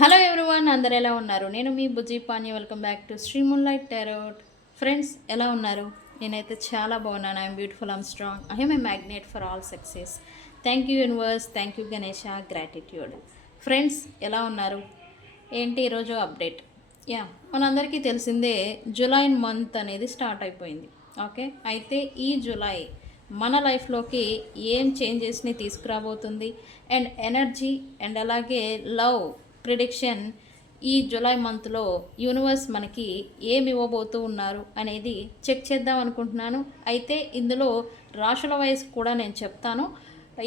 Hello everyone, అందరు ఎలా ఉన్నారు? నేను మీ Bujji Pani. Welcome back to Shri moonlight tarot. Friends, ఎలా ఉన్నారు? నేనైతే చాలా బాగున్నాను. I'm beautiful, I'm strong, I'm a magnet for all success. Thank you universe, thank you Ganesha, gratitude. Friends, ఎలా ఉన్నారు? ఏంటి ఈరోజు అప్డేట్? మనందరికీ తెలిసిందే, జూలై మంత్ అనేది స్టార్ట్ అయిపోయింది. ఓకే, అయితే ఈ జూలై మన లైఫ్లోకి ఏం చేంజెస్ని తీసుకురాబోతుంది, అండ్ ఎనర్జీ అండ్ అలాగే లవ్ ప్రిడిక్షన్ ఈ జూలై మంత్లో యూనివర్స్ మనకి ఏమి ఇవ్వబోతూ ఉన్నారు అనేది చెక్ చేద్దాం అనుకుంటున్నాను. అయితే ఇందులో రాశుల వైజ్ కూడా నేను చెప్తాను,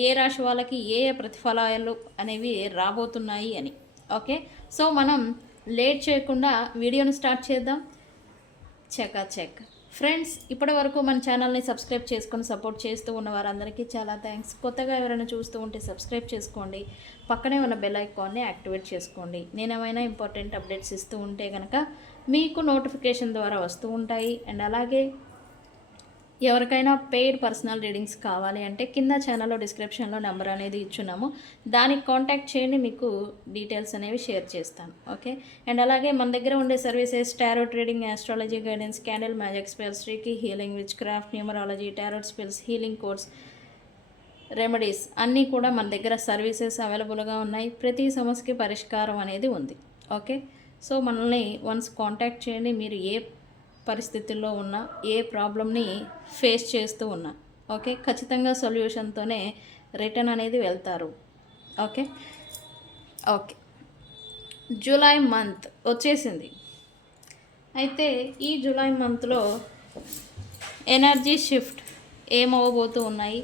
ఏ రాశి వాళ్ళకి ఏ ఏ ప్రతిఫలాలు అనేవి రాబోతున్నాయి అని. ఓకే, సో మనం లేట్ చేయకుండా వీడియోను స్టార్ట్ చేద్దాం. చెక్ ఫ్రెండ్స్, ఇప్పటి వరకు మన ఛానల్ని సబ్స్క్రైబ్ చేసుకొని సపోర్ట్ చేస్తూ ఉన్న వారందరికీ చాలా థ్యాంక్స్. కొత్తగా ఎవరైనా చూస్తూ ఉంటే సబ్స్క్రైబ్ చేసుకోండి, పక్కనే ఉన్న బెల్ ఐకాన్ని యాక్టివేట్ చేసుకోండి. నేను ఏమైనా ఇంపార్టెంట్ అప్డేట్స్ ఇస్తూ ఉంటే కనుక మీకు నోటిఫికేషన్ ద్వారా వస్తూ ఉంటాయి. అండ్ అలాగే ఎవరికైనా పెయిడ్ పర్సనల్ రీడింగ్స్ కావాలి అంటే కింద ఛానల్లో డిస్క్రిప్షన్లో నెంబర్ అనేది ఇచ్చున్నాము, దానికి కాంటాక్ట్ చేయండి, మీకు డీటెయిల్స్ అనేవి షేర్ చేస్తాను. ఓకే, అండ్ అలాగే మన దగ్గర ఉండే services tarot trading, astrology guidance, candle magic spells, reiki healing, witchcraft, numerology, tarot spells, healing course, remedies అన్నీ కూడా మన దగ్గర సర్వీసెస్ అవైలబుల్గా ఉన్నాయి. ప్రతి సమస్యకి పరిష్కారం అనేది ఉంది. ఓకే, సో మనల్ని వన్స్ కాంటాక్ట్ చేయండి, మీరు ఏ పరిస్థితుల్లో ఉన్న ఏ ప్రాబ్లమ్ని ఫేస్ చేస్తూ ఉన్నా. ఓకే, ఖచ్చితంగా సొల్యూషన్తోనే రిటర్న్ అనేది వెళ్తారు. ఓకే ఓకే జూలై మంత్ వచ్చేసింది. అయితే ఈ జూలై మంత్లో ఎనర్జీ షిఫ్ట్ ఏమవ్వబోతూ ఉన్నాయి,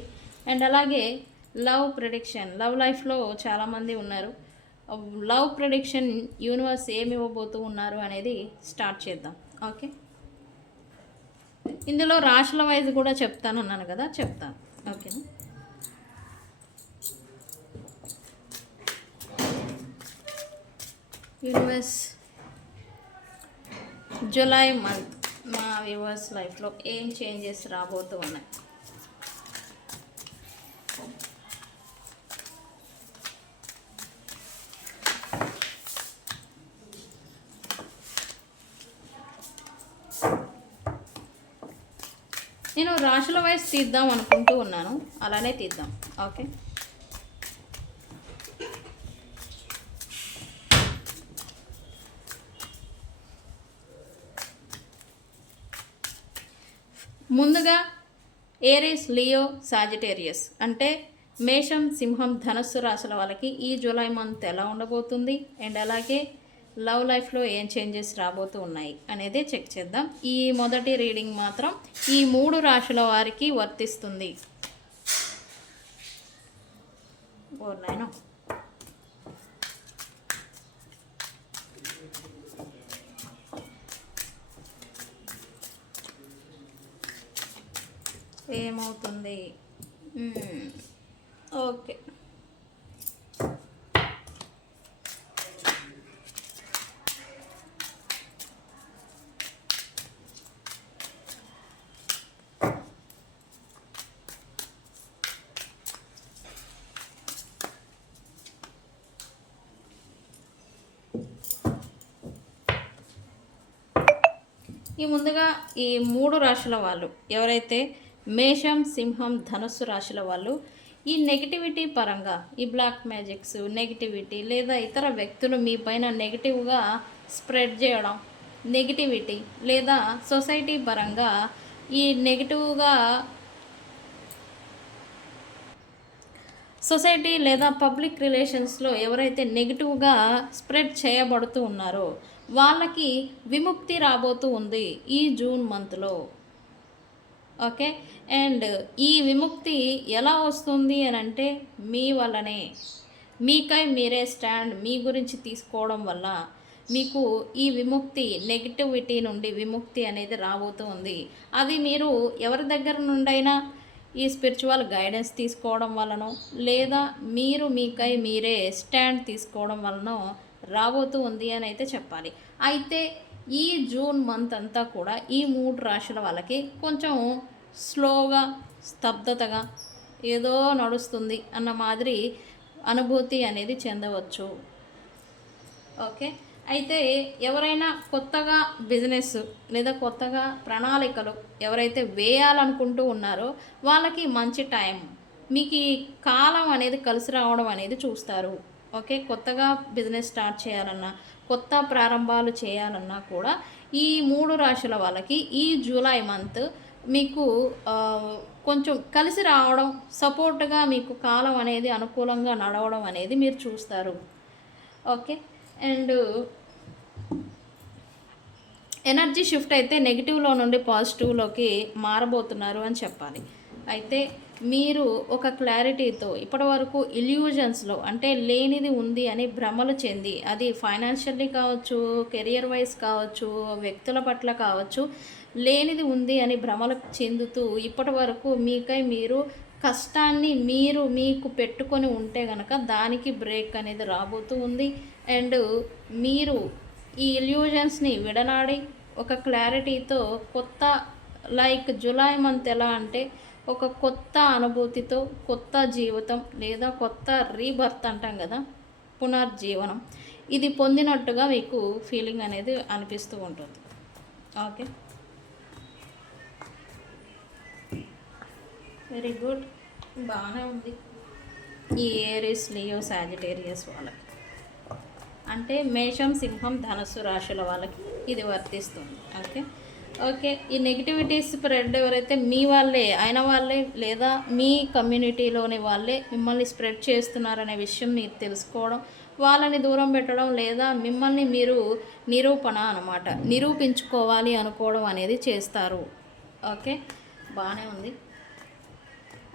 అండ్ అలాగే లవ్ ప్రిడిక్షన్, లవ్ లైఫ్లో చాలామంది ఉన్నారు. లవ్ ప్రిడిక్షన్ యూనివర్స్ ఏమి ఇవ్వబోతూ ఉన్నారు అనేది స్టార్ట్ చేద్దాం. ఓకే, ఇందులో రాశుల వైజ్ కూడా చెప్తాను కదా, చెప్తాను. ఓకేనా, యూనివర్స్ జూలై మంత్ మా వ్యూవర్స్ లైఫ్లో ఏం చేంజెస్ రాబోతూ ఉన్నాయి? నేను రాశుల వైజ్ తీద్దాం అనుకుంటూ ఉన్నాను, అలానే తీద్దాం. ఓకే, ముందుగా ఏరీస్, లియో, సాజిటేరియస్ అంటే మేషం, సింహం, ధనస్సు రాశుల వాళ్ళకి ఈ జూలై మంత్ ఎలా ఉండబోతుంది, అండ్ అలాగే లవ్ లైఫ్లో ఏం చేంజెస్ రాబోతూ ఉన్నాయి అనేది చెక్ చేద్దాం. ఈ మొదటి రీడింగ్ మాత్రం ఈ 3 రాశుల వారికి వర్తిస్తుంది. ఓర్నైనా ఏమవుతుంది? ఓకే, ముందుగా ఈ 3 రాశుల వాళ్ళు ఎవరైతే మేషం, సింహం, ధనుస్సు రాశుల వాళ్ళు ఈ నెగిటివిటీ పరంగా, ఈ బ్లాక్ మ్యాజిక్స్, నెగిటివిటీ లేదా ఇతర వ్యక్తులు మీ పైన నెగిటివ్గా స్ప్రెడ్ చేయడం, నెగిటివిటీ లేదా సొసైటీ పరంగా ఈ నెగిటివ్గా సొసైటీ లేదా పబ్లిక్ రిలేషన్స్లో ఎవరైతే నెగిటివ్గా స్ప్రెడ్ చేయబడుతూ ఉన్నారో వాళ్ళకి విముక్తి రాబోతూ ఉంది ఈ జూన్ మంత్లో. ఓకే, అండ్ ఈ విముక్తి ఎలా వస్తుంది అని అంటే మీ వల్లనే, మీకై మీరే స్టాండ్ మీ గురించి తీసుకోవడం వల్ల మీకు ఈ విముక్తి, నెగిటివిటీ నుండి విముక్తి అనేది రాబోతూ ఉంది. అది మీరు ఎవరి దగ్గర నుండైనా ఈ స్పిరిచువల్ గైడెన్స్ తీసుకోవడం వలనో లేదా మీరు మీకై మీరే స్టాండ్ తీసుకోవడం వలనో రాబోతూ ఉంది అని అయితే చెప్పాలి. అయితే ఈ జూన్ మంత్ అంతా కూడా ఈ 3 రాశుల వాళ్ళకి కొంచెం స్లోగా, స్తబ్దతగా ఏదో నడుస్తుంది అన్న మాదిరి అనుభూతి అనేది చెందవచ్చు. ఓకే. అయితే ఎవరైనా కొత్తగా బిజినెస్ లేదా కొత్తగా ప్రణాళికలు ఎవరైతే వేయాలనుకుంటూ ఉన్నారో వాళ్ళకి మంచి టైం. మీకు ఈ కాలం అనేది కలిసి రావడం అనేది చూస్తారు. ఓకే. కొత్తగా బిజినెస్ స్టార్ట్ చేయాలన్నా, కొత్త ప్రారంభాలు చేయాలన్నా కూడా ఈ 3 రాశుల వాళ్ళకి ఈ జూలై మంత్ మీకు కొంచెం కలిసి రావడం, సపోర్ట్‌గా మీకు కాలం అనేది అనుకూలంగా నడవడం అనేది మీరు చూస్తారు. ఓకే. అండ్ ఎనర్జీ షిఫ్ట్ అయితే నెగిటివ్‌లో నుండి పాజిటివ్‌లోకి మారబోతున్నారు అని చెప్పాలి. అయితే మీరు ఒక క్లారిటీతో ఇప్పటివరకు ఇల్యూజన్స్‌లో అంటే లేనిది ఉంది అని భ్రమలు చెంది, అది ఫైనాన్షియల్లీ కావచ్చు, కెరియర్ వైస్ కావచ్చు, వ్యక్తుల పట్ల కావచ్చు, లేనిది ఉంది అని భ్రమలు చెందుతూ ఇప్పటివరకు మీకై మీరు కష్టాన్ని మీరు మీకు పెట్టుకొని ఉంటే గనక దానికి బ్రేక్ అనేది రాబోతూ ఉంది. అండ్ మీరు ఈ ఇల్యూజన్స్ని విడనాడి ఒక క్లారిటీతో కొత్త లైక్ జూలై మంత్ ఎలా అంటే ఒక కొత్త అనుభూతితో కొత్త జీవితం లేదా కొత్త రీబర్త్ అంటాం కదా, పునర్జీవనం, ఇది పొందినట్టుగా మీకు ఫీలింగ్ అనేది అనిపిస్తూ ఉంటుంది. ఓకే, వెరీ గుడ్, బాగానే ఉంది. ఈ ఏరీస్, లియో, సాజిటేరియస్ వాళ్ళకి అంటే మేషం, సింహం, ధనుస్సు రాశుల వాళ్ళకి ఇది వర్తిస్తుంది. ఓకే. ఓకే, ఈ నెగిటివిటీ స్ప్రెడ్ ఎవరైతే మీ వాళ్ళే అయిన వాళ్ళే లేదా మీ కమ్యూనిటీలోని వాళ్ళే మిమ్మల్ని స్ప్రెడ్ చేస్తున్నారనే విషయం మీరు తెలుసుకోవడం, వాళ్ళని దూరం పెట్టడం లేదా మిమ్మల్ని మీరు నిరూపణ అనమాట నిరూపించుకోవాలి అనుకోవడం అనేది చేస్తారు. ఓకే, బాగానే ఉంది.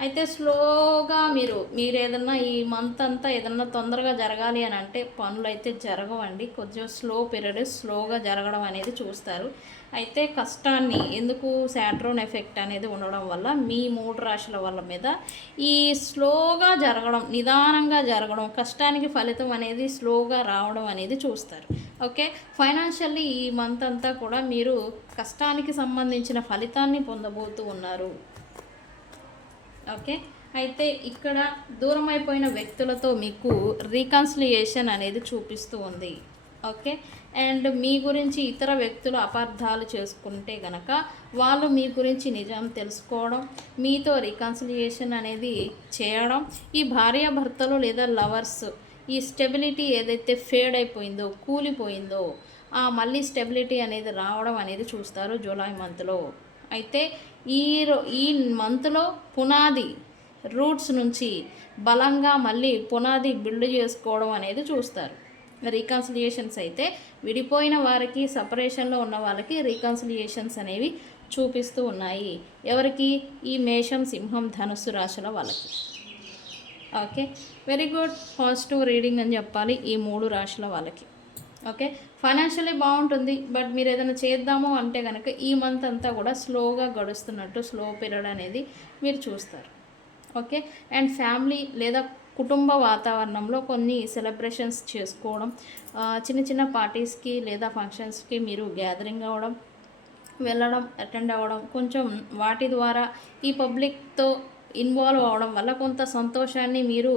అయితే స్లోగా మీరు ఏదన్నా ఈ మంత్ అంతా ఏదన్నా తొందరగా జరగాలి అని అంటే పనులు అయితే జరగవండి. కొంచెం స్లో పీరియడ్, స్లోగా జరగడం అనేది చూస్తారు. అయితే కష్టాన్ని ఎందుకు సాట్రోన్ ఎఫెక్ట్ అనేది ఉండడం వల్ల మీ 3 రాశుల వాళ్ళ మీద ఈ స్లోగా జరగడం, నిదానంగా జరగడం, కష్టానికి ఫలితం అనేది స్లోగా రావడం అనేది చూస్తారు. ఓకే, ఫైనాన్షియల్లీ ఈ మంత్ అంతా కూడా మీరు కష్టానికి సంబంధించిన ఫలితాన్ని పొందబోతూ ఉన్నారు. ఓకే, అయితే ఇక్కడ దూరం అయిపోయిన వ్యక్తులతో మీకు రీకన్సిలియేషన్ అనేది చూపిస్తూ ఉంది. ఓకే, అండ్ మీ గురించి ఇతర వ్యక్తులు అపార్థాలు చేసుకుంటే గనక వాళ్ళు మీ గురించి నిజం తెలుసుకోవడం, మీతో రీకన్సిలియేషన్ అనేది చేయడం, ఈ భార్యాభర్తలు లేదా లవర్స్ ఈ స్టెబిలిటీ ఏదైతే ఫేడ్ అయిపోయిందో, కూలిపోయిందో, మళ్ళీ స్టెబిలిటీ అనేది రావడం అనేది చూస్తారు జూలై మంత్లో. అయితే ఈ మంత్లో పునాది రూట్స్ నుంచి బలంగా మళ్ళీ పునాది బిల్డ్ చేసుకోవడం అనేది చూస్తారు. రీకన్సిలియేషన్స్ అయితే విడిపోయిన వారికి, సపరేషన్లో ఉన్న వాళ్ళకి రీకన్సిలియేషన్స్ అనేవి చూపిస్తూ ఉన్నాయి. ఎవరికి? ఈ మేషం, సింహం, ధనుస్సు రాశుల వాళ్ళకి. Okay, very good, positive reading అని చెప్పాలి ఈ 3 రాశుల వాళ్ళకి. ఓకే, ఫైనాన్షియలీ బాగుంటుంది. బట్ మీరు ఏదైనా చేద్దాము అంటే కనుక ఈ మంత్ అంతా కూడా స్లోగా గడుస్తున్నట్టు, స్లో పీరియడ్ అనేది మీరు చూస్తారు. ఓకే, అండ్ ఫ్యామిలీ లేదా కుటుంబ వాతావరణంలో కొన్ని సెలబ్రేషన్స్ చేసుకోవడం, చిన్న చిన్న పార్టీస్కి లేదా ఫంక్షన్స్కి మీరు గ్యాదరింగ్ అవ్వడం, వెళ్ళడం, అటెండ్ అవ్వడం, కొంచెం వాటి ద్వారా ఈ పబ్లిక్తో ఇన్వాల్వ్ అవ్వడం వల్ల కొంత సంతోషాన్ని మీరు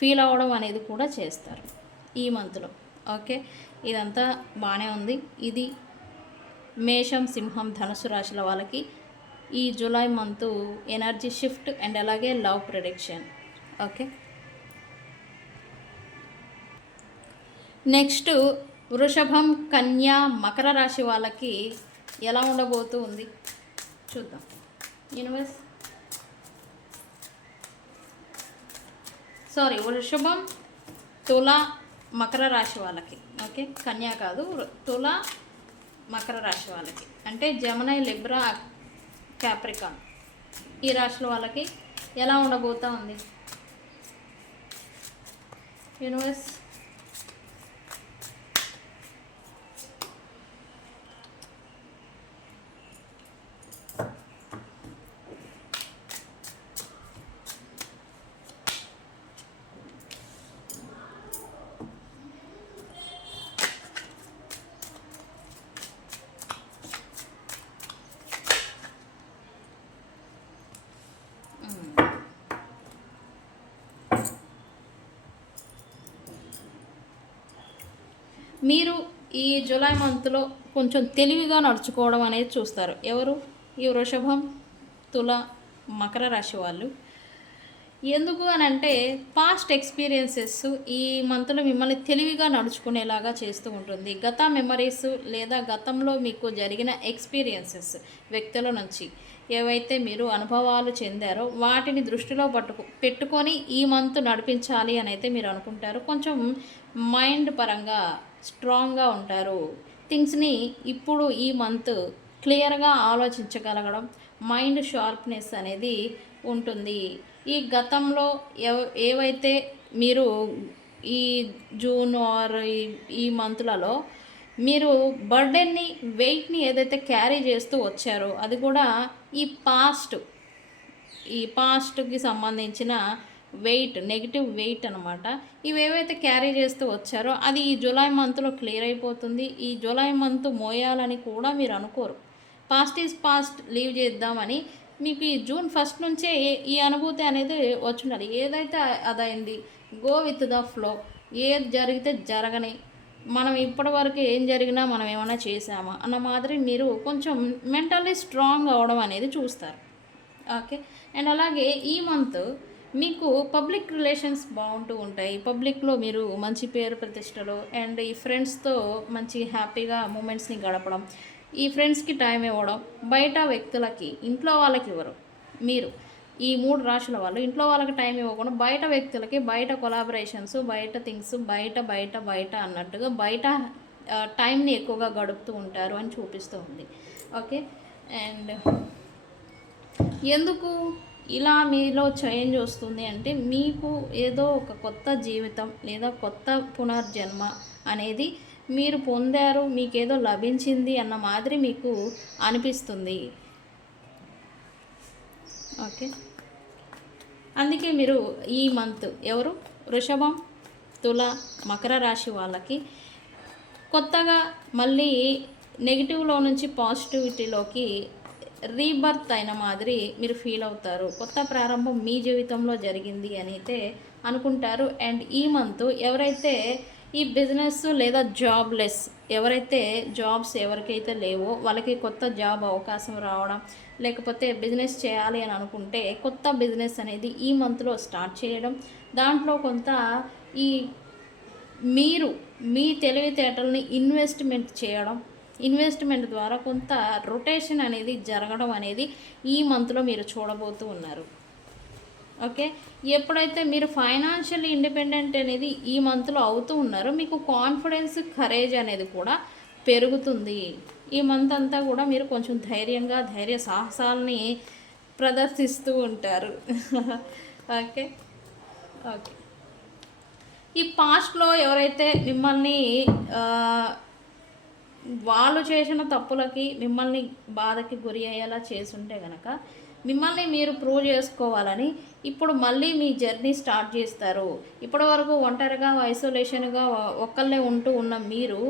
ఫీల్ అవ్వడం అనేది కూడా చేస్తారు ఈ మంత్లో. ఓకే, ఇదంతా బాగానే ఉంది. ఇది మేషం, సింహం, ధనుసు రాశుల వాళ్ళకి ఈ July month energy shift and అలాగే లవ్ ప్రెడిక్షన్. ఓకే, నెక్స్ట్ వృషభం, కన్యా, మకర రాశి వాళ్ళకి ఎలా ఉండబోతూ ఉంది చూద్దాం. వృషభం, తుల, మకర రాశి వాళ్ళకి. ఓకే, కన్యా కాదు, తుల, మకర రాశి వాళ్ళకి అంటే జెమిని, లిబ్రా, క్యాప్రికాన్ ఈ రాశుల వాళ్ళకి ఎలా ఉండబోతా ఉంది యూనివర్స్? మీరు ఈ జూలై మంత్లో కొంచెం తెలివిగా నడుచుకోవడం అనేది చూస్తారు. ఎవరు? ఈ వృషభం, తుల, మకర రాశి వాళ్ళు. ఎందుకు అని అంటే పాస్ట్ ఎక్స్పీరియన్సెస్ ఈ మంత్లో మిమ్మల్ని తెలివిగా నడుచుకునేలాగా చేస్తూ ఉంటుంది. గత మెమరీస్ లేదా గతంలో మీకు జరిగిన ఎక్స్పీరియన్సెస్ వ్యక్తుల నుంచి ఏవైతే మీరు అనుభవాలు చెందారో వాటిని దృష్టిలో పెట్టుకొని ఈ మంత్ నడిపించాలి అని అయితే మీరు అనుకుంటారు. కొంచెం మైండ్ పరంగా స్ట్రాంగ్గా ఉంటారు. థింగ్స్ని ఇప్పుడు ఈ మంత్ క్లియర్గా ఆలోచించగలగడం, మైండ్ షార్ప్నెస్ అనేది ఉంటుంది. ఈ గతంలో ఏవైతే మీరు ఈ జూన్ ఆర్ ఈ మంత్లలో మీరు బర్డెన్ని వెయిట్ని ఏదైతే క్యారీ చేస్తూ వచ్చారో అది కూడా ఈ పాస్ట్కి సంబంధించిన వెయిట్, నెగిటివ్ వెయిట్ అనమాట. ఇవి ఏవైతే క్యారీ చేస్తూ వచ్చారో అది ఈ జూలై మంత్లో క్లియర్ అయిపోతుంది. ఈ జూలై మంత్ మోయాలని కూడా మీరు అనుకోరు. పాస్ట్ ఈజ్ పాస్ట్, లీవ్ చేద్దామని మీకు ఈ జూన్ ఫస్ట్ నుంచే ఈ అనుభూతి అనేది వచ్చుండాలి. ఏదైతే అదైంది, గో విత్ ద ఫ్లో. ఏది జరిగితే జరగని, మనం ఇప్పటివరకు ఏం జరిగినా మనం ఏమైనా చేసామా అన్న మాదిరి మీరు కొంచెం మెంటల్లీ స్ట్రాంగ్ అవ్వడం అనేది చూస్తారు. ఓకే. అండ్ అలాగే ఈ మంత్ మీకు పబ్లిక్ రిలేషన్స్ బాగుంటూ ఉంటాయి. పబ్లిక్లో మీరు మంచి పేరు ప్రతిష్టలు అండ్ ఈ ఫ్రెండ్స్తో మంచి హ్యాపీగా మూమెంట్స్ని గడపడం, ఈ ఫ్రెండ్స్కి టైం ఇవ్వడం, బయట వ్యక్తులకి, ఇంట్లో వాళ్ళకి ఇవ్వరు. మీరు ఈ 3 రాశుల వాళ్ళు ఇంట్లో వాళ్ళకి టైం ఇవ్వకుండా బయట వ్యక్తులకి, బయట కొలాబరేషన్స్, బయట థింగ్స్, బయట అన్నట్టుగా బయట టైంని ఎక్కువగా గడుపుతూ ఉంటారు అని చూపిస్తూ ఉంది. ఓకే. అండ్ ఎందుకు ఇలా మీలో చేంజ్ వస్తుంది అంటే మీకు ఏదో ఒక కొత్త జీవితం లేదా కొత్త పునర్జన్మ అనేది మీరు పొందారు, మీకేదో లభించింది అన్న మాదిరి మీకు అనిపిస్తుంది. ఓకే. అందుకే మీరు ఈ మంత్ ఎవరు? వృషభం, తుల, మకర రాశి వాళ్ళకి కొత్తగా మళ్ళీ నెగిటివ్లో నుంచి పాజిటివిటీలోకి రీబర్త్ అయిన మాదిరి మీరు ఫీల్ అవుతారు. కొత్త ప్రారంభం మీ జీవితంలో జరిగింది అని అయితే అనుకుంటారు. అండ్ ఈ మంత్ ఎవరైతే ఈ బిజినెస్ లేదా జాబ్లెస్, ఎవరైతే జాబ్స్ ఎవరికైతే లేవో వాళ్ళకి కొత్త జాబ్ అవకాశం రావడం, లేకపోతే బిజినెస్ చేయాలి అని అనుకుంటే కొత్త బిజినెస్ అనేది ఈ మంత్లో స్టార్ట్ చేయడం, దాంట్లో కొంత ఈ మీరు మీ తెలివితేటల్ని ఇన్వెస్ట్మెంట్ చేయడం, ఇన్వెస్ట్మెంట్ ద్వారా కొంత రొటేషన్ అనేది జరగడం అనేది ఈ మంత్లో మీరు చూడబోతూ ఉన్నారు. ఓకే. ఎప్పుడైతే మీరు ఫైనాన్షియల్ ఇండిపెండెంట్ అనేది ఈ మంత్లో అవుతూ ఉన్నారో మీకు కాన్ఫిడెన్స్, కరేజ్ అనేది కూడా పెరుగుతుంది. ఈ మంత్ అంతా కూడా మీరు కొంచెం ధైర్య సాహసాలని ప్రదర్శిస్తూ ఉంటారు. ఓకే. ఓకే. ఈ పాస్ట్లో ఎవరైతే మిమ్మల్ని వాళ్ళు చేసిన తప్పులకి మిమ్మల్ని బాధకి గురి అయ్యేలా చేసుంటే కనుక మిమ్మల్ని మీరు ప్రూవ్ చేసుకోవాలని ఇప్పుడు మళ్ళీ మీ జర్నీ స్టార్ట్ చేస్తారు. ఇప్పటి వరకు ఒంటరిగా, ఐసోలేషన్గా ఒక్కళ్ళే ఉంటూ ఉన్న మీరు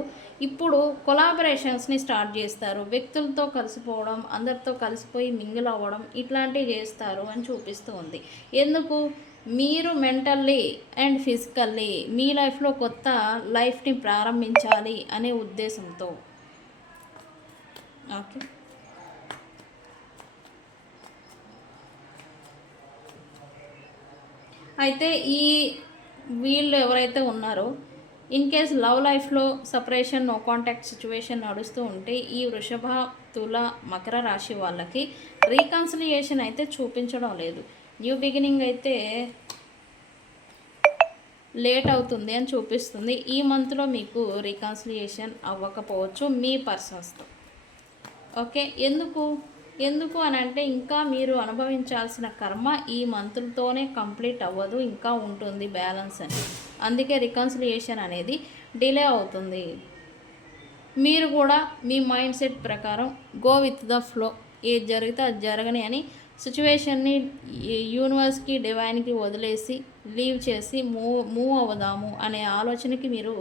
ఇప్పుడు కొలాబరేషన్స్ని స్టార్ట్ చేస్తారు. వ్యక్తులతో కలిసిపోవడం, అందరితో కలిసిపోయి మింగిల్ అవ్వడం ఇట్లాంటివి చేస్తారు అని చూపిస్తూ ఉంది. ఎందుకు? మీరు మెంటల్లీ అండ్ ఫిజికల్లీ మీ లైఫ్లో కొత్త లైఫ్ని ప్రారంభించాలి అనే ఉద్దేశంతో. ఓకే. అయితే ఈ వీళ్ళు ఎవరైతే ఉన్నారో ఇన్ కేస్ లవ్ లైఫ్లో సపరేషన్, నో కాంటాక్ట్ సిచ్యువేషన్ నడుస్తూ ఉంటే ఈ వృషభ, తుల, మకర రాశి వాళ్ళకి రీకన్సిలియేషన్ అయితే చూపించడం లేదు. న్యూ బిగినింగ్ అయితే లేట్ అవుతుంది అని చూపిస్తుంది. ఈ మంత్లో మీకు రీకన్సిలియేషన్ అవ్వకపోవచ్చు మీ పర్సన్స్తో. ఓకే. ఎందుకు అని అంటే ఇంకా మీరు అనుభవించాల్సిన కర్మ ఈ మంత్లతోనే కంప్లీట్ అవ్వదు, ఇంకా ఉంటుంది బ్యాలెన్స్ అని. అందుకే రికన్సిలియేషన్ అనేది డిలే అవుతుంది. మీరు కూడా మీ మైండ్ సెట్ ప్రకారం గో విత్ ద ఫ్లో, ఏది జరిగితే అది జరగని అని సిచ్యువేషన్ని యూనివర్స్కి, డివైన్కి వదిలేసి లీవ్ చేసి మూవ్ అవ్వదాము అనే ఆలోచనకి మీరు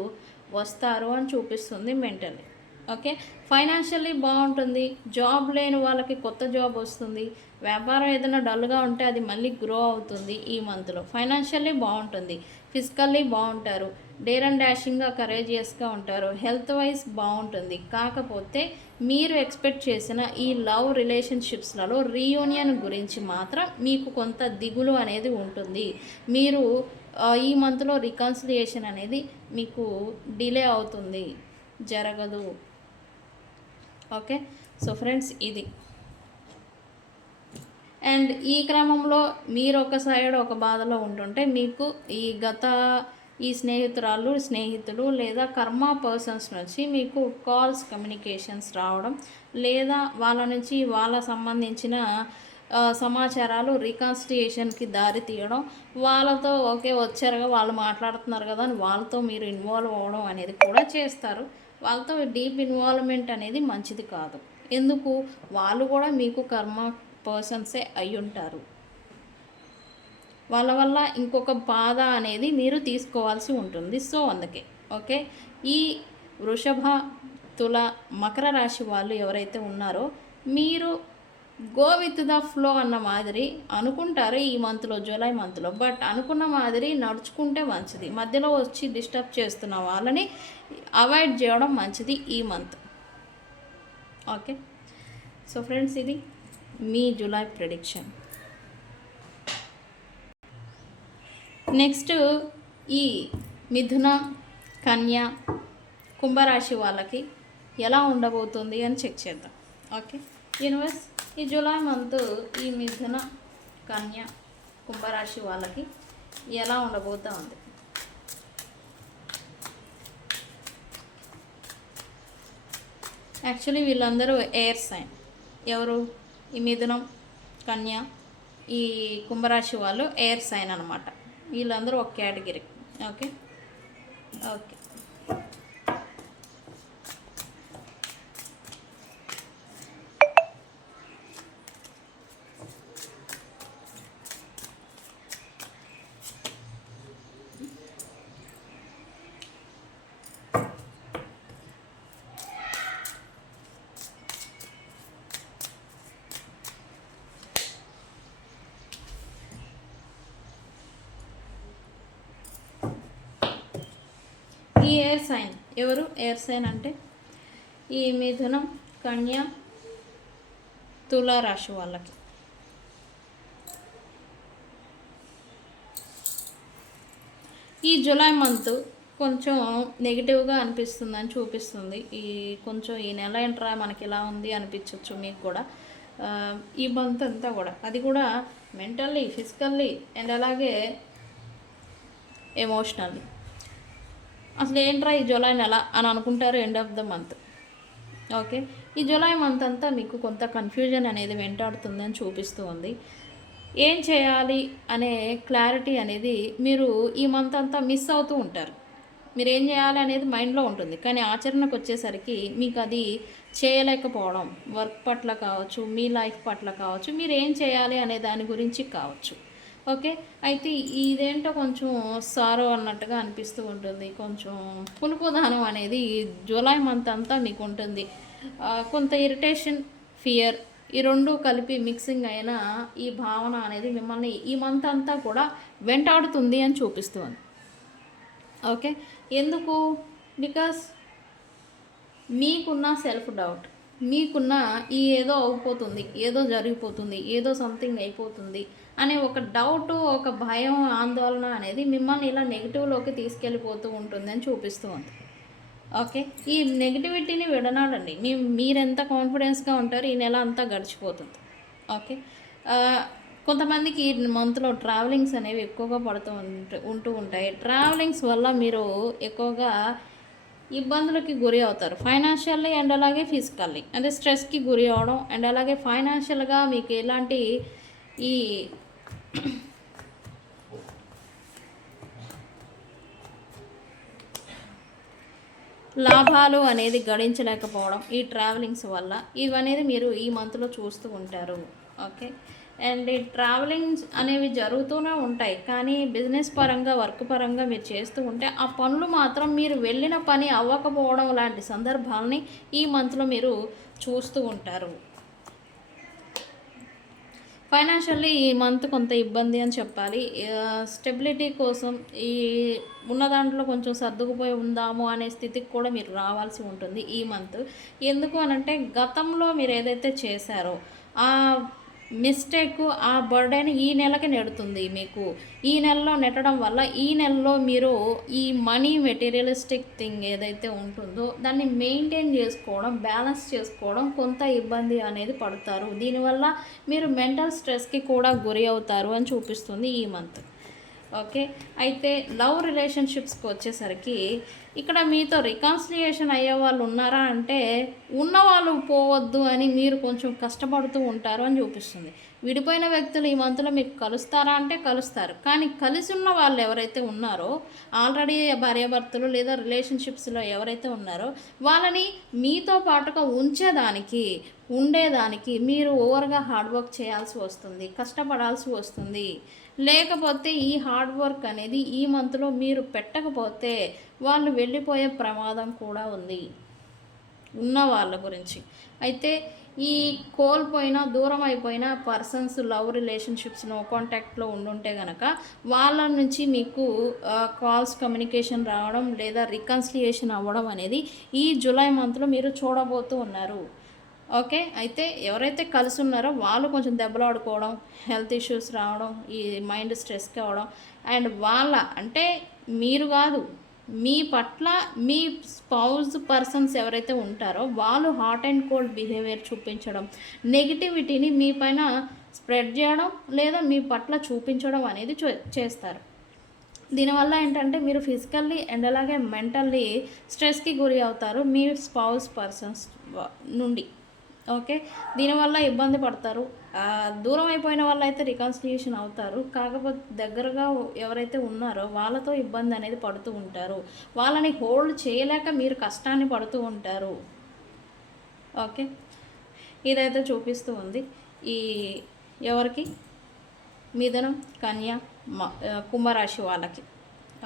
వస్తారు అని చూపిస్తుంది మెంటల్లీ. ఓకే. ఫైనాన్షియల్లీ బాగుంటుంది. జాబ్ లేని వాళ్ళకి కొత్త జాబ్ వస్తుంది. వ్యాపారం ఏదైనా డల్గా ఉంటే అది మళ్ళీ గ్రో అవుతుంది ఈ మంత్లో. ఫైనాన్షియల్లీ బాగుంటుంది, ఫిజికల్లీ బాగుంటారు. డేర్ అండ్ డాషింగ్గా కరేజియస్గా ఉంటారు. హెల్త్ వైజ్ బాగుంటుంది. కాకపోతే మీరు ఎక్స్పెక్ట్ చేసిన ఈ లవ్ రిలేషన్షిప్స్లలో రీయూనియన్ గురించి మాత్రం మీకు కొంత దిగులు అనేది ఉంటుంది. మీరు ఈ మంత్లో రికన్సిలియేషన్ అనేది మీకు డిలే అవుతుంది, జరగదు. ఓకే, సో ఫ్రెండ్స్ ఇది. అండ్ ఈ క్రమంలో మీరు ఒక సైడ్ ఒక బాధలో ఉంటుంటే మీకు ఈ స్నేహితులు లేదా కర్మ పర్సన్స్ నుంచి మీకు కాల్స్, కమ్యూనికేషన్స్ రావడం, లేదా వాళ్ళ నుంచి వాళ్ళ సంబంధించిన సమాచారాలు రికాన్సిలియేషన్కి దారి తీయడం, వాళ్ళతో ఓకే వచ్చారుగా వాళ్ళు మాట్లాడుతున్నారు కదా అని వాళ్ళతో మీరు ఇన్వాల్వ్ అవ్వడం అనేది కూడా చేస్తారు. వాళ్ళతో డీప్ ఇన్వాల్వ్మెంట్ అనేది మంచిది కాదు. ఎందుకు? వాళ్ళు కూడా మీకు కర్మ పర్సన్సే అయి ఉంటారు. వాళ్ళ వల్ల ఇంకొక బాధ అనేది మీరు తీసుకోవాల్సి ఉంటుంది. సో అందుకే ఓకే, ఈ వృషభ, తుల, మకర రాశి వాళ్ళు ఎవరైతే ఉన్నారో మీరు గో విత్ ద ఫ్లో అన్న మాదిరి అనుకుంటారు ఈ మంత్లో, జూలై మంత్లో. బట్ అనుకున్న మాదిరి నడుచుకుంటే మంచిది. మధ్యలో వచ్చి డిస్టర్బ్ చేస్తున్న వాళ్ళని అవాయిడ్ చేయడం మంచిది ఈ మంత్. ఓకే, సో ఫ్రెండ్స్ ఇది మీ జూలై ప్రెడిక్షన్. నెక్స్ట్ ఈ మిథున, కన్య, కుంభరాశి వాళ్ళకి ఎలా ఉండబోతుంది అని చెక్ చేద్దాం. ఓకే యూనివర్స్, ఈ జూలై మంత్ ఈ మిథున, కన్య, కుంభరాశి వాళ్ళకి ఎలా ఉండబోతూ ఉంది? యాక్చువల్లీ వీళ్ళందరూ ఎయిర్ సైన్. ఎవరు? ఈ మిథునం, కన్య, ఈ కుంభరాశి వాళ్ళు ఎయిర్ సైన్ అనమాట. వీళ్ళందరూ ఒక కేటగిరీ. ఓకే ఓకే, ఈ ఎయిర్ సైన్ ఎవరు? ఎయిర్ సైన్ అంటే ఈ మిథునం, కన్య, తులా రాశి వాళ్ళకి ఈ జూలై మంత్ కొంచెం నెగిటివ్గా అనిపిస్తుందని చూపిస్తుంది. కొంచెం ఈ నెల ఏంట్రా మనకి ఇలా ఉంది అనిపించవచ్చు మీకు కూడా. ఈ మంత్ అంతా కూడా, అది కూడా మెంటల్లీ, ఫిజికల్లీ అండ్ అలాగే ఎమోషనల్లీ. అసలు ఏంట్రా ఈ జూలై నెల అని అనుకుంటారు end of the month. Okay, ఈ జూలై మంత్ అంతా మీకు కొంత కన్ఫ్యూజన్ అనేది వెంటాడుతుందని చూపిస్తూ ఉంది. ఏం చేయాలి అనే క్లారిటీ అనేది మీరు ఈ మంత్ అంతా మిస్ అవుతూ ఉంటారు. మీరు ఏం చేయాలి అనేది మైండ్లో ఉంటుంది, కానీ ఆచరణకు వచ్చేసరికి మీకు అది చేయలేకపోవడం, వర్క్ పట్ల కావచ్చు, మీ లైఫ్ పట్ల కావచ్చు, మీరు ఏం చేయాలి అనే దాని గురించి కావచ్చు. ఓకే, అయితే ఇదేంటో కొంచెం సారో అన్నట్టుగా అనిపిస్తూ ఉంటుంది. కొంచెం పులుపుదానం అనేది జూలై మంత్ అంతా మీకు ఉంటుంది. కొంత ఇరిటేషన్, ఫియర్, ఈ రెండు కలిపి మిక్సింగ్ అయిన ఈ భావన అనేది మిమ్మల్ని ఈ మంత్ అంతా కూడా వెంటాడుతుంది అని చూపిస్తుంది. ఓకే, ఎందుకు? బికాస్ మీకున్న సెల్ఫ్ డౌట్, మీకున్న ఈ ఏదో అయిపోతుంది, ఏదో జరిగిపోతుంది, ఏదో సంథింగ్ అయిపోతుంది అనే ఒక డౌట్, ఒక భయం, ఆందోళన అనేది మిమ్మల్ని ఇలా నెగిటివ్లోకి తీసుకెళ్ళిపోతూ ఉంటుంది అని చూపిస్తూ ఉంది. ఓకే, ఈ నెగిటివిటీని విడనాడండి. మీరెంత కాన్ఫిడెన్స్గా ఉంటారో ఈ నెల అంతా గడిచిపోతుంది. ఓకే, కొంతమందికి ఈ మంత్లో ట్రావెలింగ్స్ అనేవి ఎక్కువగా ఉంటూ ఉంటాయి. ట్రావెలింగ్స్ వల్ల మీరు ఎక్కువగా ఇబ్బందులకి గురి అవుతారు, ఫైనాన్షియల్లీ అండ్ అలాగే ఫిజికల్లీ. అంటే స్ట్రెస్కి గురి అవడం అండ్ అలాగే ఫైనాన్షియల్గా మీకు ఎలాంటి ఈ లాభాలు అనేది గడించలేకపోవడం ఈ ట్రావెలింగ్స్ వల్ల, ఇవనేది మీరు ఈ మంత్లో చూస్తూ ఉంటారు. ఓకే, అండ్ ఈ ట్రావెలింగ్స్ అనేవి జరుగుతూనే ఉంటాయి, కానీ బిజినెస్ పరంగా, వర్క్ పరంగా మీరు చేస్తూ ఉంటే ఆ పనులు మాత్రం మీరు వెళ్ళిన పని అవ్వకపోవడం లాంటి సందర్భాలని ఈ మంత్లో మీరు చూస్తూ ఉంటారు. ఫైనాన్షియల్లీ ఈ మంత్ కొంత ఇబ్బంది అని చెప్పాలి. స్టెబిలిటీ కోసం ఈ ఉన్న దాంట్లో కొంచెం సర్దుకుపోయి ఉందాము అనే స్థితికి కూడా మీరు రావాల్సి ఉంటుంది ఈ మంత్. ఎందుకు అనంటే గతంలో మీరు ఏదైతే చేశారో ఆ మిస్టేక్ ఆ బర్డెన్ ఈ నెలకి నెడుతుంది మీకు. ఈ నెలలో నెట్టడం వల్ల ఈ నెలలో మీరు ఈ మనీ మెటీరియలిస్టిక్ థింగ్ ఏదైతే ఉంటుందో దాన్ని మెయింటైన్ చేసుకోవడం, బ్యాలెన్స్ చేసుకోవడం కొంత ఇబ్బంది అనేది పడతారు. దీనివల్ల మీరు మెంటల్ స్ట్రెస్కి కూడా గురి అవుతారు అని చూపిస్తుంది ఈ మంత్. ఓకే, అయితే లవ్ రిలేషన్షిప్స్కి వచ్చేసరికి ఇక్కడ మీతో రికాన్సిలియేషన్ అయ్యే వాళ్ళు ఉన్నారా అంటే ఉన్నవాళ్ళు పోవద్దు అని మీరు కొంచెం కష్టపడుతూ ఉంటారు అని చూపిస్తుంది. విడిపోయిన వ్యక్తులు ఈ మంత్లో మీకు కలుస్తారా అంటే కలుస్తారు, కానీ కలిసి ఉన్న వాళ్ళు ఎవరైతే ఉన్నారో ఆల్రెడీ భార్యాభర్తలు లేదా రిలేషన్షిప్స్లో ఎవరైతే ఉన్నారో వాళ్ళని మీతో పాటుగా ఉంచేదానికి ఉండేదానికి మీరు ఓవర్గా హార్డ్ వర్క్ చేయాల్సి వస్తుంది, కష్టపడాల్సి వస్తుంది. లేకపోతే ఈ హార్డ్ వర్క్ అనేది ఈ మంత్లో మీరు పెట్టకపోతే వాళ్ళు వెళ్ళిపోయే ప్రమాదం కూడా ఉంది ఉన్న వాళ్ళ గురించి. అయితే ఈ కోల్పోయిన దూరం అయిపోయిన పర్సన్స్ లవ్ రిలేషన్షిప్స్లో కాంటాక్ట్లో ఉండుంటే కనుక వాళ్ళ నుంచి మీకు కాల్స్ కమ్యూనికేషన్ రావడం లేదా రికన్సిలియేషన్ అవ్వడం అనేది ఈ జూలై మంత్లో మీరు చూడబోతూ ఉన్నారు. ఓకే, అయితే ఎవరైతే కలిసి ఉన్నారో వాళ్ళు కొంచెం దెబ్బలాడుకోవడం, హెల్త్ ఇష్యూస్ రావడం, ఈ మైండ్ స్ట్రెస్ కావడం, అండ్ వాళ్ళ అంటే మీరు కాదు మీ పట్ల మీ స్పౌజ్ పర్సన్స్ ఎవరైతే ఉంటారో వాళ్ళు హాట్ అండ్ కోల్డ్ బిహేవియర్ చూపించడం, నెగిటివిటీని మీ పైన స్ప్రెడ్ చేయడం లేదా మీ పట్ల చూపించడం అనేది చేస్తారు. దీనివల్ల ఏంటంటే మీరు ఫిజికల్లీ అండ్ అలాగే మెంటల్లీ స్ట్రెస్కి గురి అవుతారు మీ స్పౌజ్ పర్సన్స్ నుండి. ఓకే, దీనివల్ల ఇబ్బంది పడతారు. దూరం అయిపోయిన వాళ్ళు అయితే రికన్సిలియేషన్ అవుతారు, కాకపోతే దగ్గరగా ఎవరైతే ఉన్నారో వాళ్ళతో ఇబ్బంది అనేది పడుతూ ఉంటారు. వాళ్ళని హోల్డ్ చేయలేక మీరు కష్టాన్ని పడుతూ ఉంటారు. ఓకే, ఇదైతే చూపిస్తూ ఉంది ఈ ఎవరికి మిథునం, కన్య, కుంభరాశి వాళ్ళకి.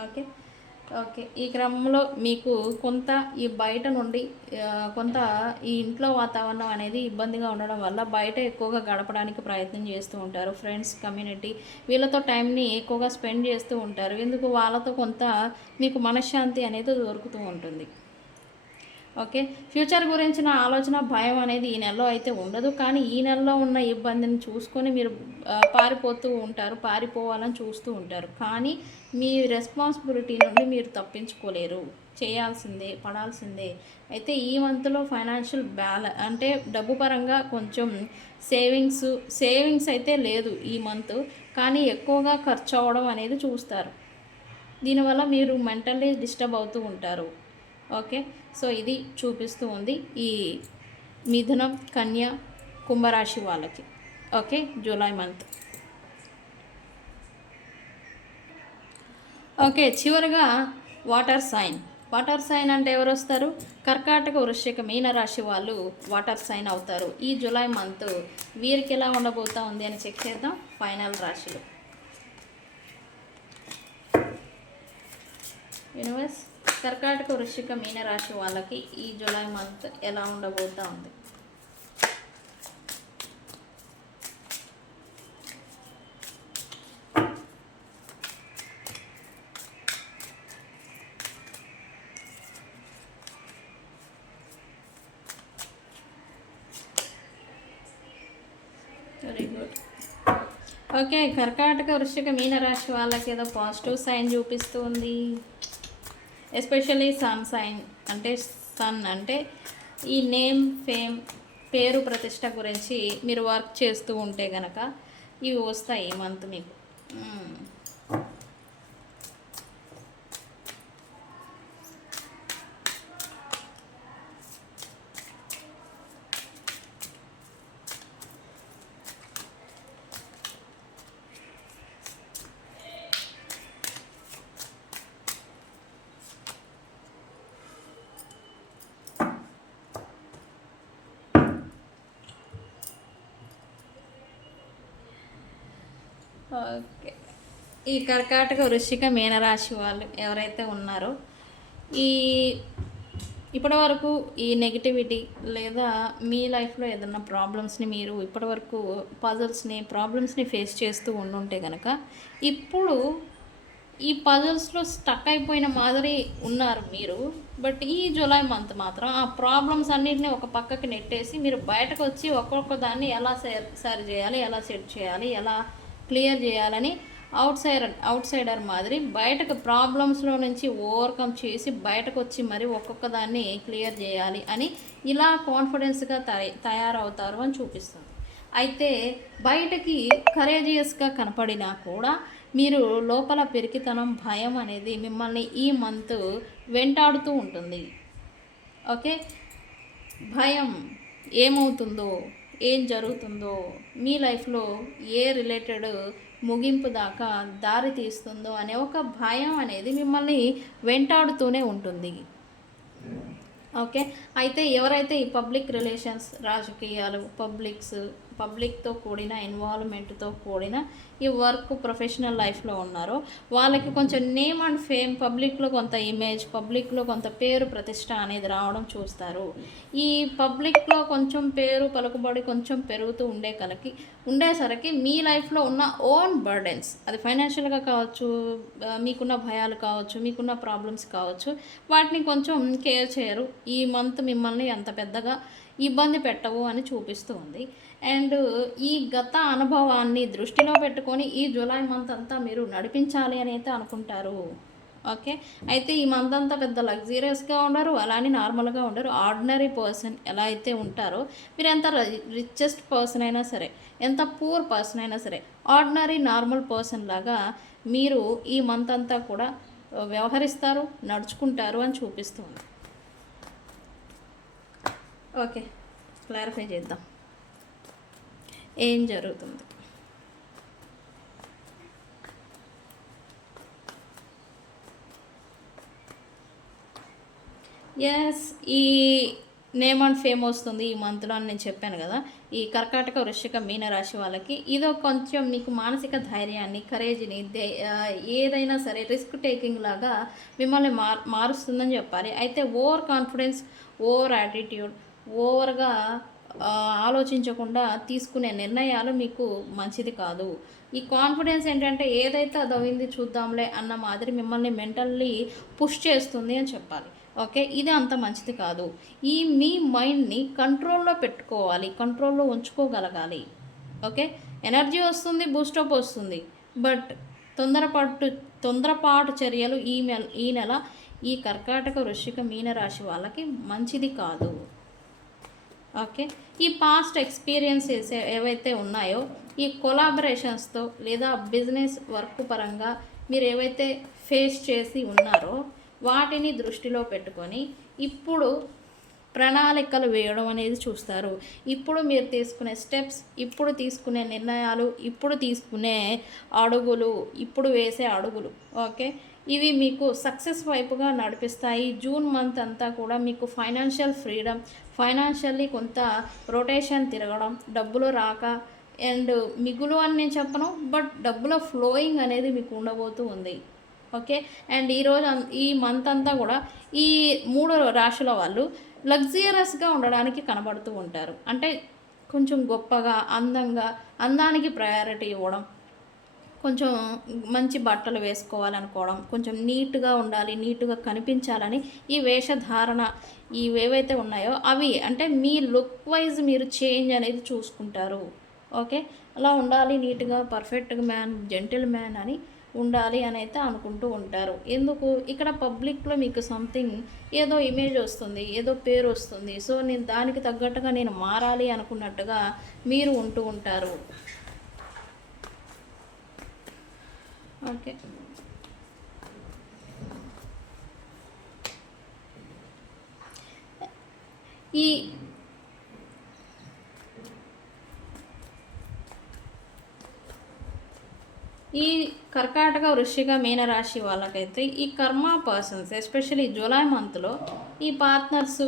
ఓకే ఓకే, ఈ క్రమంలో మీకు కొంత ఈ బయట నుండి కొంత ఈ ఇంట్లో వాతావరణం అనేది ఇబ్బందిగా ఉండడం వల్ల బయట ఎక్కువగా గడపడానికి ప్రయత్నం చేస్తూ ఉంటారు. ఫ్రెండ్స్, కమ్యూనిటీ వీళ్ళతో టైంని ఎక్కువగా స్పెండ్ చేస్తూ ఉంటారు. ఎందుకు వాళ్ళతో కొంత మీకు మనశ్శాంతి అనేది దొరుకుతూ ఉంటుంది. ఓకే, ఫ్యూచర్ గురించిన ఆలోచన, భయం అనేది ఈ నెలలో అయితే ఉండదు, కానీ ఈ నెలలో ఉన్న ఇబ్బందిని చూసుకొని మీరు పారిపోతూ ఉంటారు, పారిపోవాలని చూస్తూ ఉంటారు. కానీ మీ రెస్పాన్సిబిలిటీ నుండి మీరు తప్పించుకోలేరు, చేయాల్సిందే, పడాల్సిందే. అయితే ఈ మంత్లో ఫైనాన్షియల్ అంటే డబ్బు పరంగా కొంచెం సేవింగ్స్ అయితే లేదు ఈ మంత్, కానీ ఎక్కువగా ఖర్చు అవ్వడం అనేది చూస్తారు. దీనివల్ల మీరు మెంటల్లీ డిస్టర్బ్ అవుతూ ఉంటారు. ఓకే, సో ఇది చూపిస్తూ ఉంది ఈ మిథునం, కన్య, కుంభరాశి వాళ్ళకి. Okay, July month. ఓకే, చివరిగా వాటర్ సైన్ అంటే ఎవరు వస్తారు? కర్కాటక, వృశ్చిక, మీన రాశి వాళ్ళు వాటర్ సైన్ అవుతారు. ఈ జూలై మంత్ వీరికి ఎలా ఉండబోతా ఉంది అని చెక్ చేద్దాం. ఫైనల్ రాశులు యూనివర్స్, కర్కాటక, వృశ్చిక, మీన రాశి వాళ్ళకి ఈ జూలై మంత్ ఎలా ఉండబోతా ఉంది? Very good. ఓకే, కర్కాటక, వృశ్చిక, మీన రాశి వాళ్ళకి ఏదో పాజిటివ్ సైన్ చూపిస్తూ ఉంది. ఎస్పెషల్లీ సన్ అంటే ఈ నేమ్, ఫేమ్, పేరు ప్రతిష్ట గురించి మీరు వర్క్ చేస్తూ ఉంటే కనుక ఇవి వస్తాయి ఈ మంత్ మీకు. ఓకే, ఈ కర్కాటక, వృశ్చిక, మీనరాశి వాళ్ళు ఎవరైతే ఉన్నారో ఈ ఇప్పటివరకు ఈ నెగిటివిటీ లేదా మీ లైఫ్లో ఏదన్నా ప్రాబ్లమ్స్ని మీరు ఇప్పటివరకు ప్రాబ్లమ్స్ని ఫేస్ చేస్తూ ఉండుంటే కనుక ఇప్పుడు ఈ పజల్స్లో స్టక్ అయిపోయిన మాదిరి ఉన్నారు మీరు. బట్ ఈ జూలై మంత్ మాత్రం ఆ ప్రాబ్లమ్స్ అన్నింటినీ ఒక పక్కకి నెట్టేసి మీరు బయటకు వచ్చి ఒక్కొక్క దాన్ని ఎలా సరి చేయాలి, ఎలా సెట్ చేయాలి, ఎలా క్లియర్ చేయాలని అవుట్ సైడర్ మాదిరి బయటకు ప్రాబ్లమ్స్లో నుంచి ఓవర్కమ్ చేసి బయటకు వచ్చి మరి ఒక్కొక్క దాన్ని క్లియర్ చేయాలి అని ఇలా కాన్ఫిడెన్స్గా తయారవుతారు అని చూపిస్తుంది. అయితే బయటకి కరేజియస్గా కనపడినా కూడా మీరు లోపల పెరికితనం, భయం అనేది మిమ్మల్ని ఈ మంత్ వెంటాడుతూ ఉంటుంది. ఓకే, భయం ఏమవుతుందో, ఏం జరుగుతుందో, మీ లైఫ్లో ఏ రిలేటెడ్ ముగింపు దాకా దారి తీస్తుందో అనే ఒక భయం అనేది మిమ్మల్ని వెంటాడుతూనే ఉంటుంది. ఓకే, అయితే ఎవరైతే ఈ పబ్లిక్ రిలేషన్స్, రాజకీయాలు, పబ్లిక్తో కూడిన ఇన్వాల్వ్మెంట్తో కూడిన ఈ వర్క్ ప్రొఫెషనల్ లైఫ్లో ఉన్నారో వాళ్ళకి కొంచెం నేమ్ అండ్ ఫేమ్, పబ్లిక్లో కొంత ఇమేజ్, పబ్లిక్లో కొంత పేరు ప్రతిష్ట అనేది రావడం చూస్తారు. ఈ పబ్లిక్లో కొంచెం పేరు పలుకుబడి కొంచెం పెరుగుతూ ఉండేసరికి మీ లైఫ్లో ఉన్న ఓన్ బర్డెన్స్, అది ఫైనాన్షియల్గా కావచ్చు, మీకున్న భయాలు కావచ్చు, మీకున్న ప్రాబ్లమ్స్ కావచ్చు, వాటిని కొంచెం కేర్ చేయరు. ఈ మంత్ మిమ్మల్ని అంత పెద్దగా ఇబ్బంది పెట్టవు అని చూపిస్తూ ఉంది. అండ్ ఈ గత అనుభవాన్ని దృష్టిలో పెట్టుకొని ఈ జూలై మంత్ అంతా మీరు నడిపించాలి అని అయితే అనుకుంటారు. ఓకే, అయితే ఈ మంత్ అంతా పెద్ద లగ్జీరియస్గా ఉండరు, అలానే నార్మల్గా ఉండరు. ఆర్డినరీ పర్సన్ ఎలా అయితే ఉంటారో, మీరు ఎంత రిచెస్ట్ పర్సన్ అయినా సరే, ఎంత పూర్ పర్సన్ అయినా సరే, ఆర్డినరీ నార్మల్ పర్సన్ లాగా మీరు ఈ మంత్ అంతా కూడా వ్యవహరిస్తారు, నడుచుకుంటారు అని చూపిస్తుంది. ఓకే, క్లారిఫై చేద్దాం ఏం జరుగుతుంది. ఎస్, ఈ నేమ్ అండ్ ఫేమ్ వస్తుంది ఈ మంత్లో అని నేను చెప్పాను కదా. ఈ కర్కాటక, వృశ్చిక, మీనరాశి వాళ్ళకి ఇదో కొంచెం మీకు మానసిక ధైర్యాన్ని, కరేజ్ని, ఏదైనా సరే రిస్క్ టేకింగ్ లాగా మిమ్మల్ని మారుస్తుందని చెప్పాలి. అయితే ఓవర్ కాన్ఫిడెన్స్, ఓవర్ యాటిట్యూడ్, ఓవర్గా ఆలోచించకుండా తీసుకునే నిర్ణయాలు మీకు మంచిది కాదు. ఈ కాన్ఫిడెన్స్ ఏంటంటే ఏదైతే అదవింది చూద్దాంలే అన్న మాదిరి మిమ్మల్ని మెంటల్లీ పుష్ చేస్తుంది అని చెప్పాలి. ఓకే, ఇది అంత మంచిది కాదు. మీ మైండ్ని కంట్రోల్లో పెట్టుకోవాలి, కంట్రోల్లో ఉంచుకోగలగాలి. ఓకే, ఎనర్జీ వస్తుంది, బూస్టప్ వస్తుంది, బట్ తొందరపాటు చర్యలు ఈ నెల ఈ కర్కాటక, వృశ్చిక, మీనరాశి వాళ్ళకి మంచిది కాదు. ఓకే, ఈ పాస్ట్ ఎక్స్పీరియన్సెస్ ఏవైతే ఉన్నాయో, ఈ కొలాబరేషన్స్తో లేదా బిజినెస్ వర్క్ పరంగా మీరు ఏవైతే ఫేస్ చేసి ఉన్నారో వాటిని దృష్టిలో పెట్టుకొని ఇప్పుడు ప్రణాళికలు వేయడం అనేది చూస్తారు. ఇప్పుడు మీరు తీసుకునే స్టెప్స్, ఇప్పుడు తీసుకునే నిర్ణయాలు, ఇప్పుడు తీసుకునే అడుగులు, ఇప్పుడు వేసే అడుగులు, ఓకే, ఇవి మీకు సక్సెస్ వైపుగా నడిపిస్తాయి. జూన్ మంత్ అంతా కూడా మీకు ఫైనాన్షియల్ ఫ్రీడమ్, ఫైనాన్షియల్లీ కొంత రొటేషన్ తిరగడం, డబ్బులు రాక అండ్ మిగులు అని నేను చెప్పను, బట్ డబ్బుల ఫ్లోయింగ్ అనేది మీకు ఉండబోతూ ఉంది. ఓకే, అండ్ ఈ మంత్ అంతా కూడా ఈ 3 రాశుల వాళ్ళు లగ్జరియస్గా ఉండడానికి కనబడుతూ ఉంటారు. అంటే కొంచెం గొప్పగా, అందానికి ప్రయారిటీ ఇవ్వడం, కొంచెం మంచి బట్టలు వేసుకోవాలనుకోవడం, కొంచెం నీట్గా ఉండాలి, నీట్గా కనిపించాలని ఈ వేషధారణ ఇవేవైతే ఉన్నాయో అవి అంటే మీ లుక్ వైజ్ మీరు చేంజ్ అనేది చూసుకుంటారు. ఓకే, అలా ఉండాలి, నీట్గా పర్ఫెక్ట్గా జెంటిల్ మ్యాన్ అని ఉండాలి అని అయితే అనుకుంటూ ఉంటారు. ఎందుకు, ఇక్కడ పబ్లిక్లో మీకు సంథింగ్ ఏదో ఇమేజ్ వస్తుంది, ఏదో పేరు వస్తుంది, సో నేను దానికి తగ్గట్టుగా నేను మారాలి అనుకున్నట్టుగా మీరు ఉంటూ ఉంటారు. ఓకే, ఈ కర్కాటక, వృశ్చిక, మీనరాశి వాళ్ళకైతే ఈ కర్మ పర్సన్స్ ఎస్పెషల్లీ జూలై మంత్లో ఈ పార్ట్నర్సు,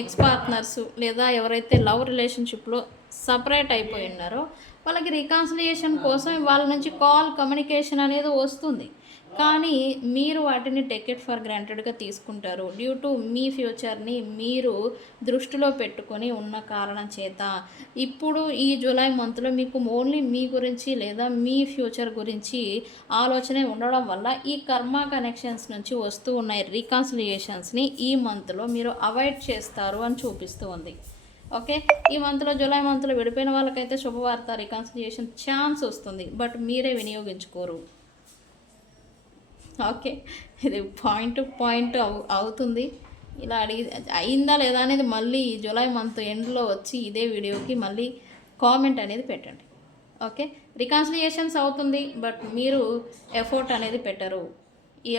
ఎక్స్ పార్ట్నర్సు లేదా ఎవరైతే లవ్ రిలేషన్షిప్లో సపరేట్ అయిపోయి ఉన్నారో వాళ్ళకి రికాన్సిలియేషన్ కోసం వాళ్ళ నుంచి కాల్, కమ్యూనికేషన్ అనేది వస్తుంది. కానీ మీరు వాటిని టేక్ ఇట్ ఫర్ గ్రాంటెడ్గా తీసుకుంటారు. డ్యూ టు మీ ఫ్యూచర్ని మీరు దృష్టిలో పెట్టుకొని ఉన్న కారణం చేత ఇప్పుడు ఈ జూలై మంత్లో మీకు ఓన్లీ మీ గురించి లేదా మీ ఫ్యూచర్ గురించి ఆలోచనే ఉండడం వల్ల ఈ కర్మ కనెక్షన్స్ నుంచి వస్తూ ఉన్న రీకాన్సిలియేషన్స్ని ఈ మంత్లో మీరు అవాయిడ్ చేస్తారు అని చూపిస్తూ ఉంది. ఓకే, ఈ మంత్లో జూలై మంత్లో విడిపోయిన వాళ్ళకైతే శుభవార్త రికాన్సిలియేషన్ ఛాన్స్ వస్తుంది, బట్ మీరే వినియోగించుకోరు. ఓకే, ఇది పాయింట్ అవుతుంది. ఇలా అయిందా లేదా అనేది మళ్ళీ జూలై మంత్ ఎండ్లో వచ్చి ఇదే వీడియోకి మళ్ళీ కామెంట్ అనేది పెట్టండి. ఓకే, రికాన్సిలియేషన్స్ అవుతుంది, బట్ మీరు ఎఫర్ట్ అనేది పెట్టరు.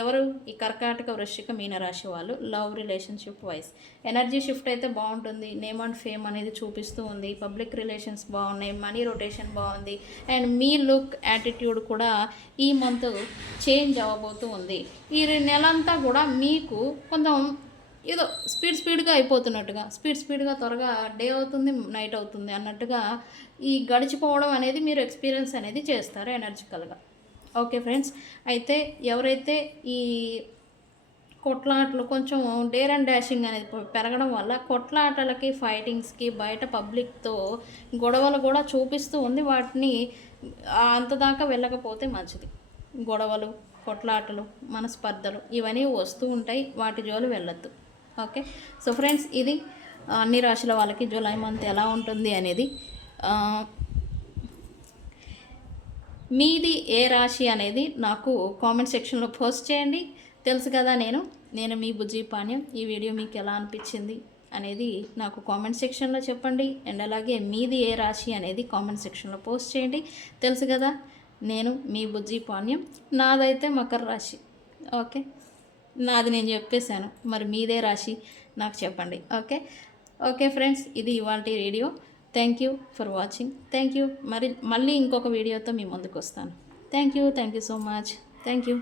ఎవరు? ఈ కర్కాటక, వృశ్చిక, మీనరాశి వాళ్ళు. Love relationship wise energy shift అయితే బాగుంటుంది. నేమ్ అండ్ ఫేమ్ అనేది చూపిస్తూ ఉంది. పబ్లిక్ రిలేషన్స్ బాగున్నాయి. మనీ రొటేషన్ బాగుంది. అండ్ మీ లుక్, యాటిట్యూడ్ కూడా ఈ మంత్ చేంజ్ అవ్వబోతూ ఉంది. ఈ నెలంతా కూడా మీకు కొంచెం ఏదో స్పీడ్గా అయిపోతున్నట్టుగా, స్పీడ్గా త్వరగా డే అవుతుంది, నైట్ అవుతుంది అన్నట్టుగా ఈ గడిచిపోవడం అనేది మీరు ఎక్స్పీరియన్స్ అనేది చేస్తారు ఎనర్జికల్గా. ఓకే ఫ్రెండ్స్, అయితే ఎవరైతే ఈ కొట్లాటలు కొంచెం డేర్ అండ్ డాషింగ్ అనేది పెరగడం వల్ల కొట్లాటలకి, ఫైటింగ్స్కి, బయట పబ్లిక్తో గొడవలు కూడా చూపిస్తూ ఉంది. వాటిని అంతదాకా వెళ్ళకపోతే మంచిది. గొడవలు, కొట్లాటలు, మనస్పర్ధలు ఇవన్నీ వస్తూ ఉంటాయి, వాటి జోలు వెళ్ళొద్దు. ఓకే, సో ఫ్రెండ్స్, ఇది అన్ని రాశుల వాళ్ళకి జూలై మంత్ ఎలా ఉంటుంది అనేది. మీది ఏ రాశి అనేది నాకు కామెంట్ సెక్షన్లో పోస్ట్ చేయండి. తెలుసు కదా, నేను మీ బుజ్జి పాణ్యం. ఈ వీడియో మీకు ఎలా అనిపించింది అనేది నాకు కామెంట్ సెక్షన్లో చెప్పండి. అండ్ అలాగే మీది ఏ రాశి అనేది కామెంట్ సెక్షన్లో పోస్ట్ చేయండి. తెలుసు కదా, నేను మీ బుజ్జి పాణ్యం. నాదైతే మకర రాశి. ఓకే, నాది నేను చెప్పేశాను, మరి మీదే రాశి నాకు చెప్పండి. ఓకే ఫ్రెండ్స్, ఇది ఇవాల్టి video. Thank you for watching. Thank you. మళ్ళీ ఇంకొక వీడియోతో మీ ముందుకు వస్తాను. Thank you so much. Thank you.